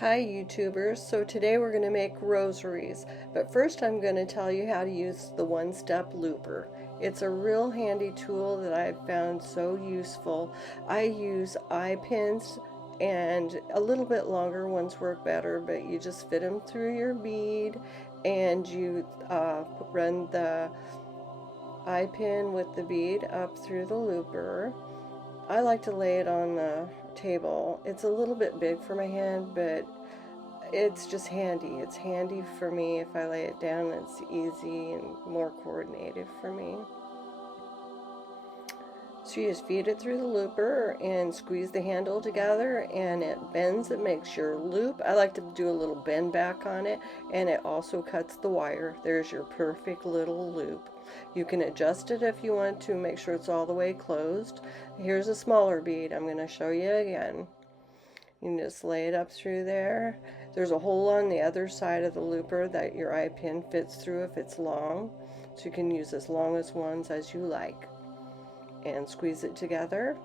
Hi YouTubers, so today we're going to make rosaries, but first I'm going to tell you how to use the one-step looper. It's a real handy tool that I've found so useful. I use eye pins and a little bit longer ones work better, but you just fit them through your bead and you run the eye pin with the bead up through the looper. I like to lay it on the table. It's a little bit big for my hand, but it's just handy. It's handy for me if I lay it down. It's easy and more coordinated for me. So you just feed it through the looper and squeeze the handle together and it bends. It makes your loop. I like to do a little bend back on it, and it also cuts the wire. There's your perfect little loop. You can adjust it if you want to, make sure it's all the way closed. Here's a smaller bead. I'm going to show you again. You can just lay it up through there. There's a hole on the other side of the looper that your eye pin fits through if it's long. So you can use as long as ones as you like. And squeeze it together.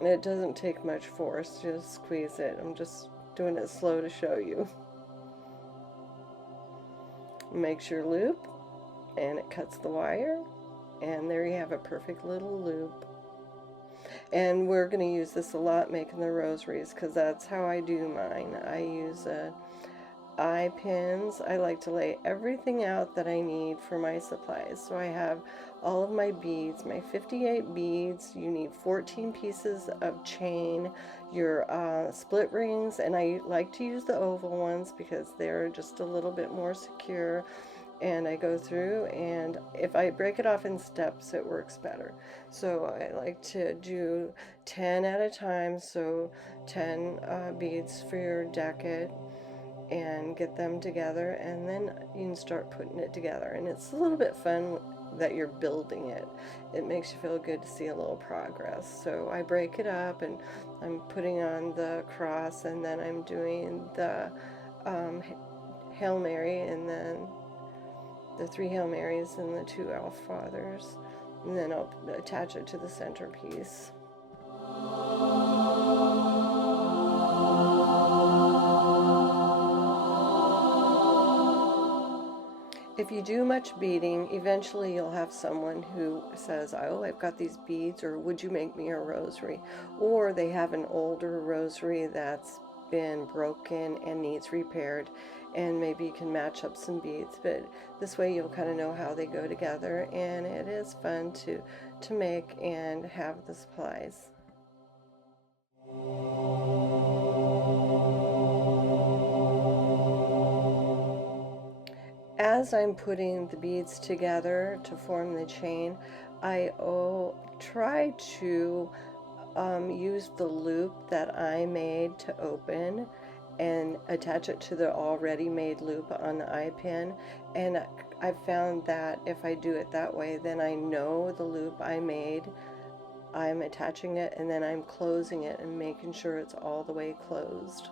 It doesn't take much force, just squeeze it. I'm just doing it slow to show you. Makes your loop, and it cuts the wire, and there you have a perfect little loop. And we're going to use this a lot making the rosaries because that's how I do mine. I use eye pins. I like to lay everything out that I need for my supplies. So I have all of my beads, my 58 beads. You need 14 pieces of chain, your split rings, and I like to use the oval ones because they're just a little bit more secure. And I go through, and if I break it off in steps, it works better. So I like to do 10 at a time, so 10 beads for your decade, and get them together, and then you can start putting it together. And it's a little bit fun that you're building it. It makes you feel good to see a little progress. So I break it up, and I'm putting on the cross, and then I'm doing the Hail Mary, and then the 3 Hail Marys and the 2 Our Fathers, and then I'll attach it to the centerpiece. If you do much beading, eventually you'll have someone who says, oh, I've got these beads, or would you make me a rosary? Or they have an older rosary that's been broken and needs repaired, and maybe you can match up some beads. But this way you'll kind of know how they go together, and it is fun to make and have the supplies. As I'm putting the beads together to form the chain, I try to use the loop that I made to open and attach it to the already made loop on the eye pin. And I've found that if I do it that way, then I know the loop I made. I'm attaching it, and then I'm closing it and making sure it's all the way closed.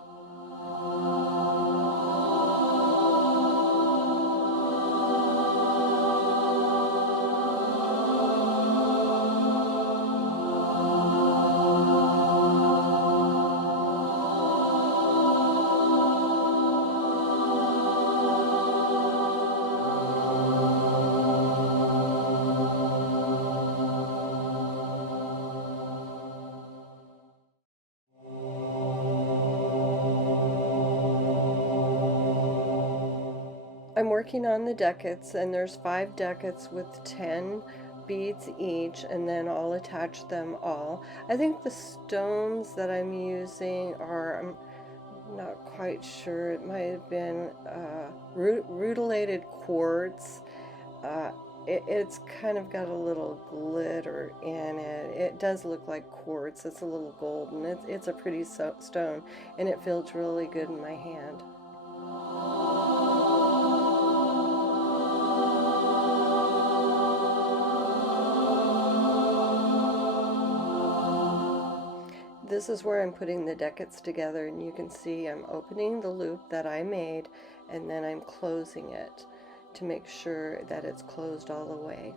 I'm working on the decades, and there's 5 decades with 10 beads each, and then I'll attach them all. I think the stones that I'm using are, I'm not quite sure, it might have been rutilated quartz. It's kind of got a little glitter in it. It does look like quartz. It's a little golden. It's a pretty stone, and it feels really good in my hand. This is where I'm putting the decades together, and you can see I'm opening the loop that I made, and then I'm closing it to make sure that it's closed all the way.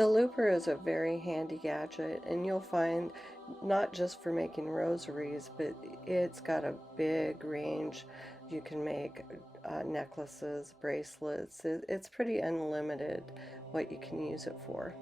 The looper is a very handy gadget, and you'll find not just for making rosaries, but it's got a big range. You can make necklaces, bracelets. It's pretty unlimited what you can use it for.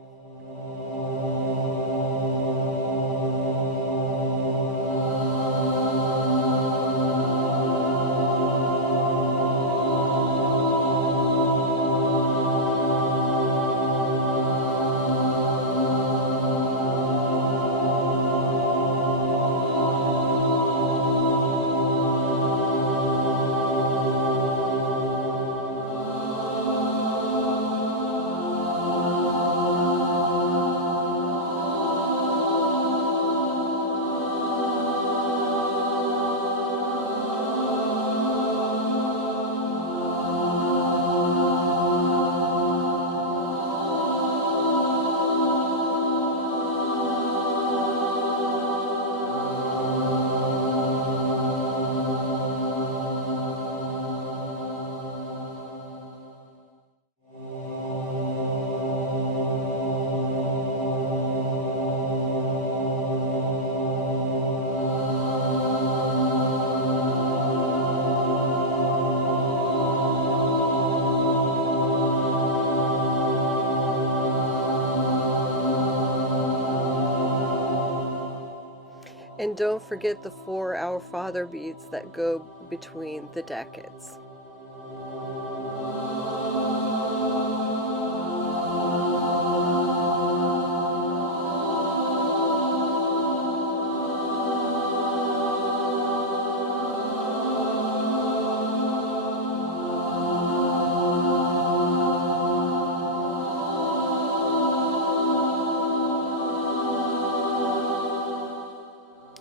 And don't forget the 4 Our Father beads that go between the decades.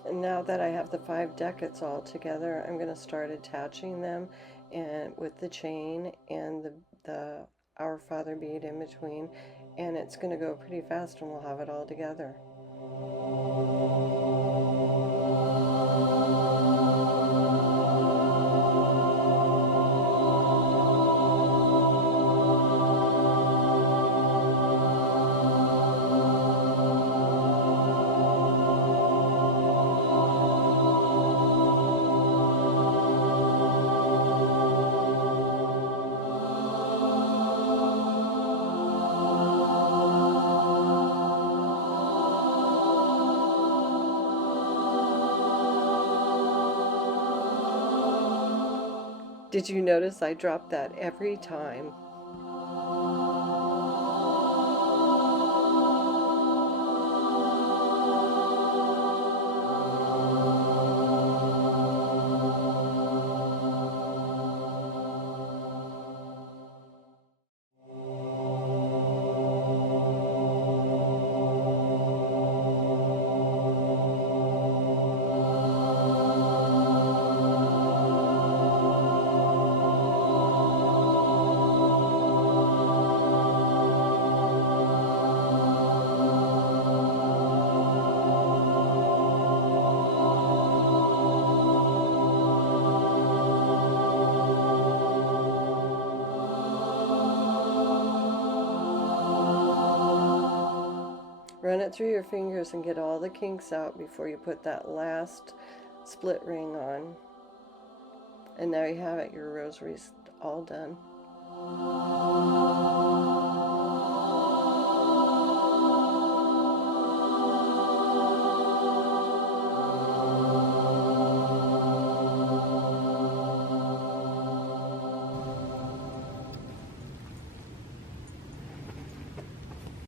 And now that I have the 5 decades all together, I'm going to start attaching them and with the chain and the Our Father bead in between, and it's going to go pretty fast and we'll have it all together. Did you notice I drop that every time? Run it through your fingers and get all the kinks out before you put that last split ring on. And now you have it, your rosary's all done.